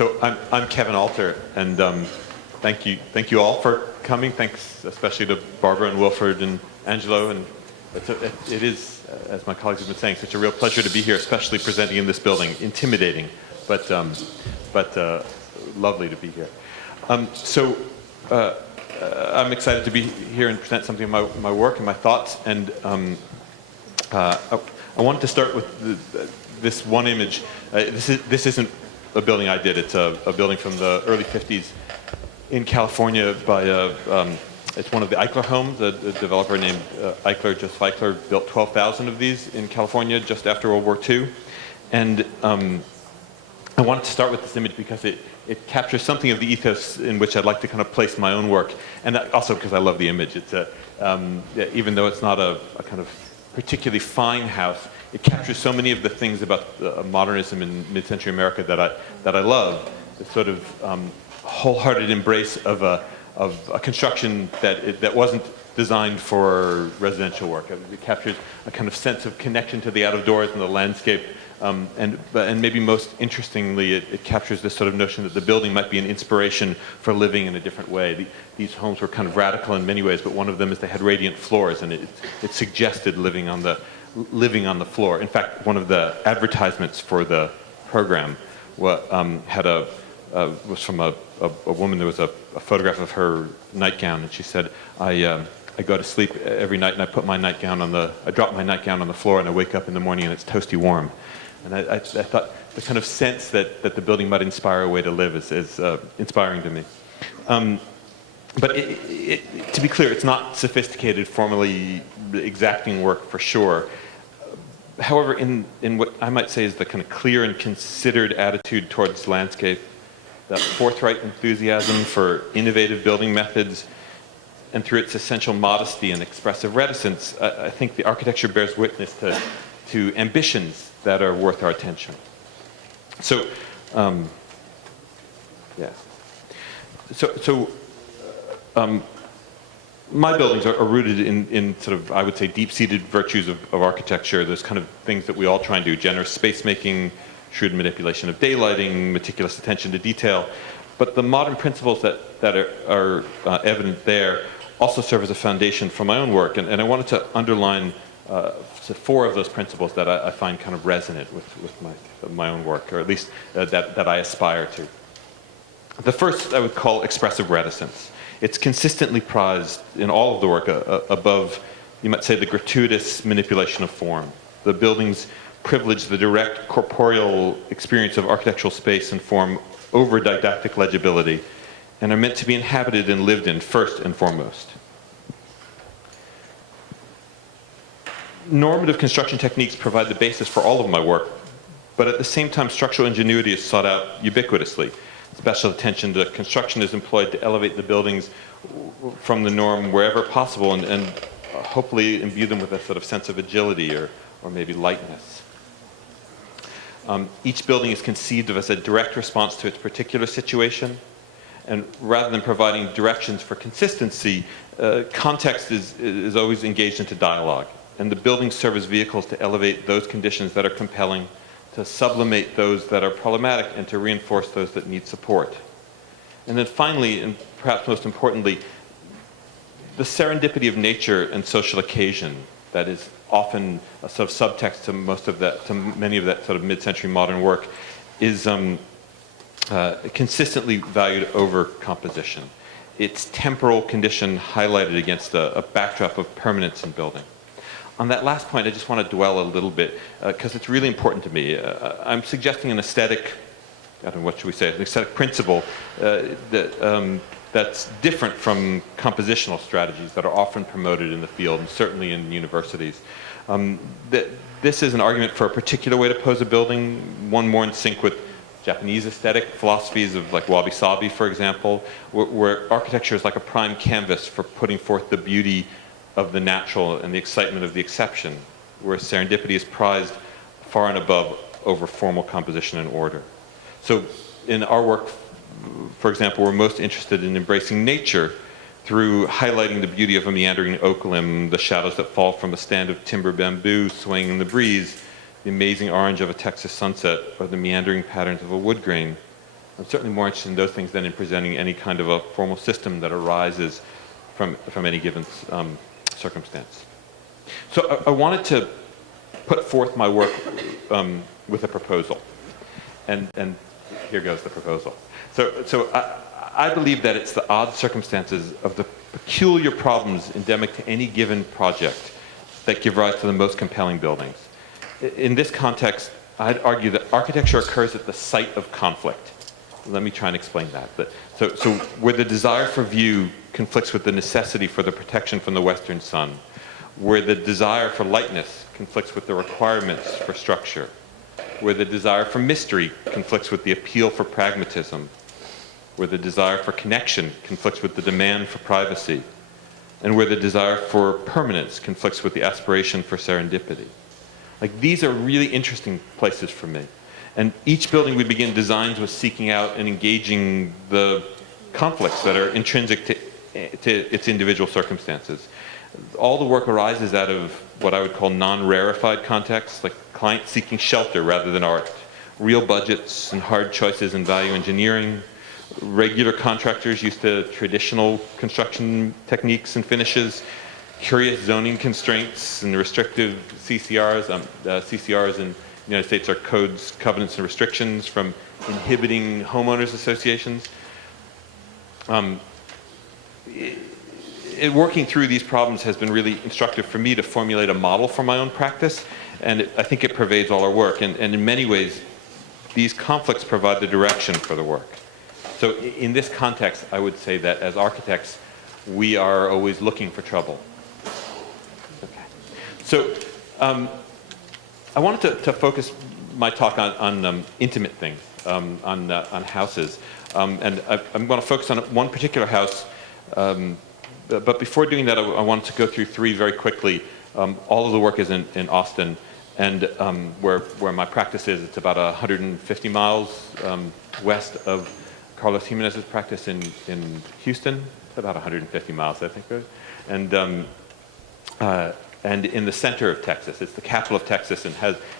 So I'm Kevin Alter, and thank you all for coming. Thanks especially to Barbara and Wilford and Angelo. And it is, as my colleagues have been saying, such a real pleasure to be here, especially presenting in this building. Intimidating, but lovely to be here. I'm excited to be here and present something of my work and my thoughts. And I wanted to start with this one image. This isn't a building I did. It's a building from the early 50s in California by it's one of the Eichler homes. A developer named Joseph Eichler, built 12,000 of these in California just after World War II. And I wanted to start with this image because it captures something of the ethos in which I'd like to kind of place my own work, and also because I love the image. It's even though it's not a kind of particularly fine house, it captures so many of the things about modernism in mid-century America that I love. The sort of wholehearted embrace of a construction that wasn't designed for residential work. It captures a kind of sense of connection to the out of doors and the landscape. And maybe most interestingly, it captures this sort of notion that the building might be an inspiration for living in a different way. These homes were kind of radical in many ways, but one of them is they had radiant floors, and it suggested living on the floor. In fact, one of the advertisements for the program was from a woman. There was a photograph of her nightgown, and she said, I go to sleep every night and I drop my nightgown on the floor, and I wake up in the morning and it's toasty warm. And I thought the kind of sense that the building might inspire a way to live is inspiring to me. But to be clear, it's not sophisticated, formally exacting work for sure. However, in what I might say is the kind of clear and considered attitude towards landscape, that forthright enthusiasm for innovative building methods, and through its essential modesty and expressive reticence, I think the architecture bears witness to ambitions that are worth our attention. So, my buildings are rooted in sort of, I would say, deep-seated virtues of architecture. Those kind of things that we all try and do: generous space-making, shrewd manipulation of daylighting, meticulous attention to detail. But the modern principles that are evident there also serve as a foundation for my own work, and I wanted to underline four of those principles that I find kind of resonant with my own work, or at least that I aspire to. The first I would call expressive reticence. It's consistently prized in all of the work above, you might say, the gratuitous manipulation of form. The buildings privilege the direct corporeal experience of architectural space and form over didactic legibility, and are meant to be inhabited and lived in first and foremost. Normative construction techniques provide the basis for all of my work, but at the same time, structural ingenuity is sought out ubiquitously. Special attention to construction is employed to elevate the buildings from the norm wherever possible, and hopefully imbue them with a sort of sense of agility or maybe lightness. Each building is conceived of as a direct response to its particular situation, and rather than providing directions for consistency, context is always engaged into dialogue, and the buildings serve as vehicles to elevate those conditions that are compelling, to sublimate those that are problematic, and to reinforce those that need support. And then finally, and perhaps most importantly, the serendipity of nature and social occasion that is often a sort of subtext to many of that sort of mid-century modern work is consistently valued over composition. Its temporal condition highlighted against a backdrop of permanence in building. On that last point, I just want to dwell a little bit, because it's really important to me. I'm suggesting an aesthetic, I don't know, what should we say, an aesthetic principle that's different from compositional strategies that are often promoted in the field, and certainly in universities. This is an argument for a particular way to pose a building, one more in sync with Japanese aesthetic philosophies of like wabi-sabi, for example, where architecture is like a prime canvas for putting forth the beauty of the natural and the excitement of the exception, where serendipity is prized far and above over formal composition and order. So in our work, for example, we're most interested in embracing nature through highlighting the beauty of a meandering oak limb, the shadows that fall from a stand of timber bamboo swaying in the breeze, the amazing orange of a Texas sunset, or the meandering patterns of a wood grain. I'm certainly more interested in those things than in presenting any kind of a formal system that arises from any given circumstance. So I wanted to put forth my work with a proposal. And here goes the proposal. So I believe that it's the odd circumstances of the peculiar problems endemic to any given project that give rise to the most compelling buildings. In this context, I'd argue that architecture occurs at the site of conflict. Let me try and explain that. So where the desire for view conflicts with the necessity for the protection from the western sun, where the desire for lightness conflicts with the requirements for structure, where the desire for mystery conflicts with the appeal for pragmatism, where the desire for connection conflicts with the demand for privacy, and where the desire for permanence conflicts with the aspiration for serendipity. Like, these are really interesting places for me. And each building we begin designs with seeking out and engaging the conflicts that are intrinsic to its individual circumstances. All the work arises out of what I would call non-rarefied contexts, like clients seeking shelter rather than art, real budgets and hard choices in value engineering, regular contractors used to traditional construction techniques and finishes, curious zoning constraints and restrictive CCRs. CCRs in the United States are codes, covenants, and restrictions from inhibiting homeowners associations. Working through these problems has been really instructive for me to formulate a model for my own practice, and I think it pervades all our work. And in many ways, these conflicts provide the direction for the work. So in this context, I would say that as architects, we are always looking for trouble. Okay. So I wanted to focus my talk on intimate things, on houses. And I'm going to focus on one particular house. But before doing that, I wanted to go through three very quickly. All of the work is in Austin, and where my practice is. It's about 150 miles west of Carlos Jimenez's practice in Houston. About 150 miles, I think, right? And in the center of Texas. It's the capital of Texas, and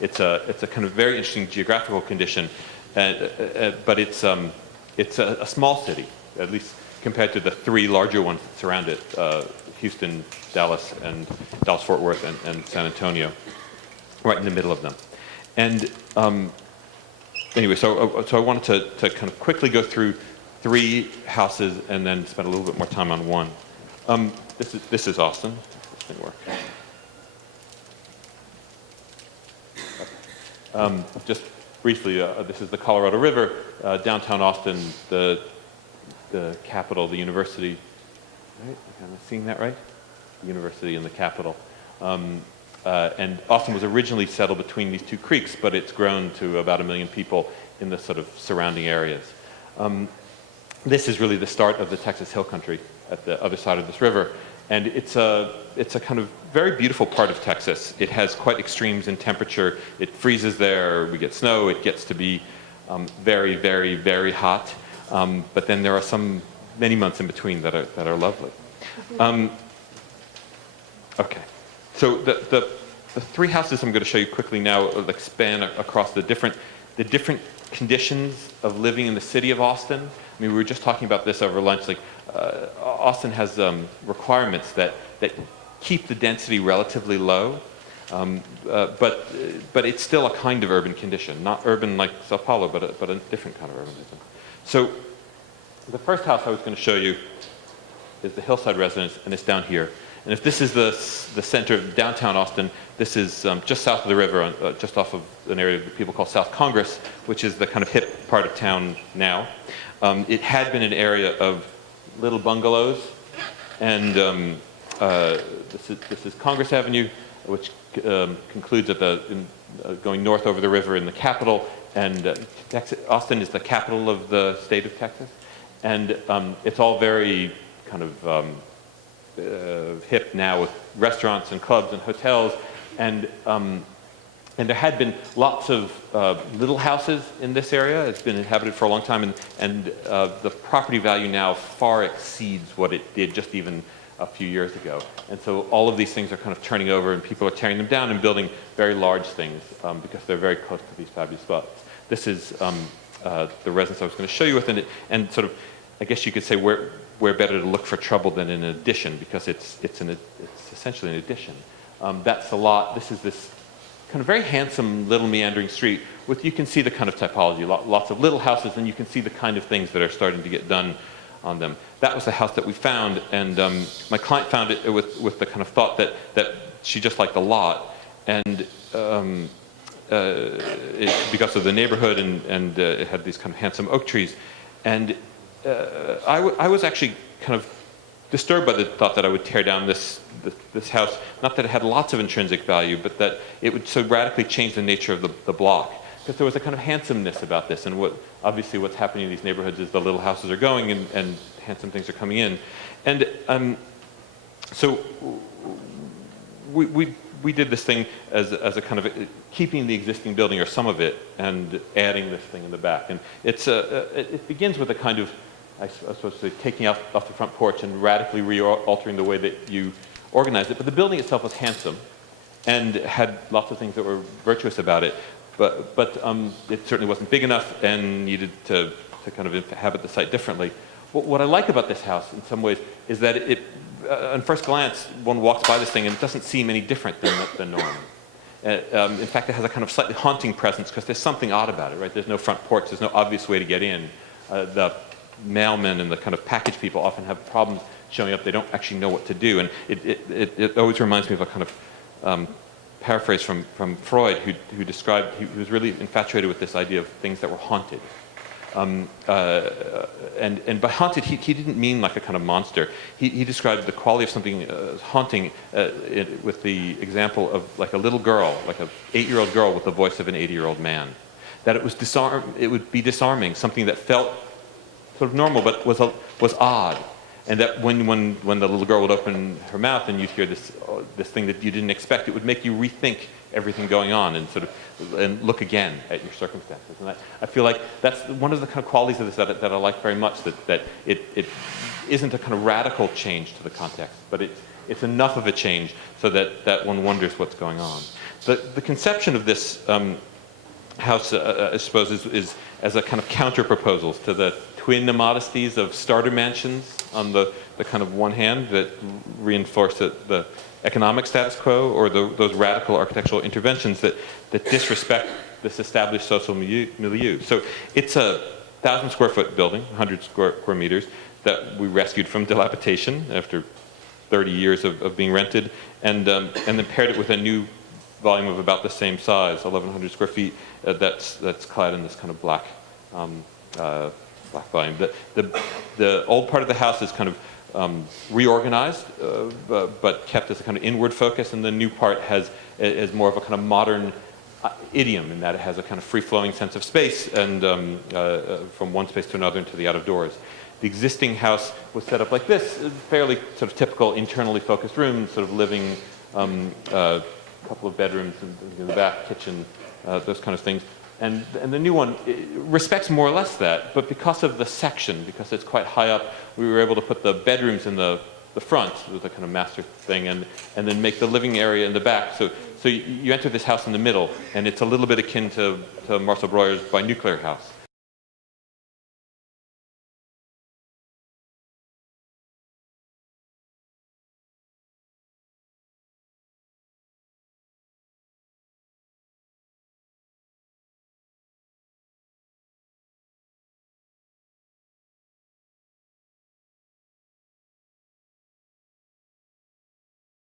it's a kind of very interesting geographical condition. But it's a small city, at least compared to the three larger ones that surround it: Houston, Dallas, and Dallas-Fort Worth, and San Antonio, right in the middle of them. And anyway, so I wanted to kind of quickly go through three houses and then spend a little bit more time on one. This is Austin. This didn't work. Just briefly, this is the Colorado River, downtown Austin, the capital, the university. Right? Am I seeing that right? The university and the capital. And Austin was originally settled between these two creeks, but it's grown to about 1 million people in the sort of surrounding areas. This is really the start of the Texas Hill Country at the other side of this river. And it's a kind of very beautiful part of Texas. It has quite extremes in temperature. It freezes there, we get snow, it gets to be very, very, very hot. But then there are many months in between that are lovely. Okay, so the three houses I'm going to show you quickly now like span across the different conditions of living in the city of Austin. I mean, we were just talking about this over lunch. Like, Austin has requirements that keep the density relatively low, but it's still a kind of urban condition, not urban like Sao Paulo, but a different kind of urbanism. So the first house I was going to show you is the Hillside Residence, and it's down here. And if this is the center of downtown Austin, this is just south of the river, just off of an area that people call South Congress, which is the kind of hip part of town now. It had been an area of little bungalows, and this is Congress Avenue, which concludes at going north over the river in the capital, and Austin is the capital of the state of Texas, and it's all very kind of hip now with restaurants and clubs and hotels, and there had been lots of little houses in this area. It's been inhabited for a long time, and the property value now far exceeds what it did just even a few years ago. And so all of these things are kind of turning over, and people are tearing them down and building very large things because they're very close to these fabulous spots. This is the residence I was going to show you with, and sort of, I guess you could say, where better to look for trouble than in an addition, because it's essentially an addition. That's the lot. This is this kind of very handsome little meandering street with, you can see the kind of typology, lots of little houses, and you can see the kind of things that are starting to get done on them. That was the house that we found, and my client found it with the kind of thought that she just liked the lot, and because of the neighborhood, and it had these kind of handsome oak trees, and I was actually kind of disturbed by the thought that I would tear down this house, not that it had lots of intrinsic value, but that it would so radically change the nature of the block. Because there was a kind of handsomeness about this, and obviously what's happening in these neighborhoods is the little houses are going and handsome things are coming in. And so we did this thing as a kind of keeping the existing building, or some of it, and adding this thing in the back. And it begins with a kind of, I suppose, taking off the front porch and radically altering the way that you organize it. But the building itself was handsome and had lots of things that were virtuous about it. But it certainly wasn't big enough and needed to kind of inhabit the site differently. What I like about this house, in some ways, is that on first glance, one walks by this thing and it doesn't seem any different than normal. In fact, it has a kind of slightly haunting presence because there's something odd about it, right? There's no front porch, there's no obvious way to get in. The mailmen and the kind of package people often have problems showing up. They don't actually know what to do, and it always reminds me of a kind of paraphrase from Freud, who described, he was really infatuated with this idea of things that were haunted. And by haunted, he didn't mean like a kind of monster. He described the quality of something haunting with the example of like a little girl, like an 8-year-old girl with the voice of an 80-year-old man. That it would be disarming, something that felt sort of normal but was odd. And that when the little girl would open her mouth and you'd hear this thing that you didn't expect, it would make you rethink everything going on and look again at your circumstances. And I feel like that's one of the kind of qualities of this that I like very much, that it isn't a kind of radical change to the context, but it's enough of a change so that one wonders what's going on. The conception of this house, I suppose, is as a kind of counter-proposals to the twin immodesties of starter mansions on the kind of one hand that reinforce the economic status quo, or those radical architectural interventions that disrespect this established social milieu. So it's a 1,000 square foot building, 100 square meters, that we rescued from dilapidation after 30 years of being rented, and then paired it with a new volume of about the same size, 1,100 square feet, that's clad in this kind of black volume. The old part of the house is kind of reorganized, but kept as a kind of inward focus, and the new part is more of a kind of modern idiom, in that it has a kind of free-flowing sense of space, and from one space to another into the out of doors. The existing house was set up like this, fairly sort of typical internally focused rooms, sort of living, a couple of bedrooms in the back, kitchen, those kind of things. And the new one respects more or less that, but because of the section, because it's quite high up, we were able to put the bedrooms in the front, with a kind of master thing, and then make the living area in the back. So you enter this house in the middle, and it's a little bit akin to Marcel Breuer's By Nuclear House,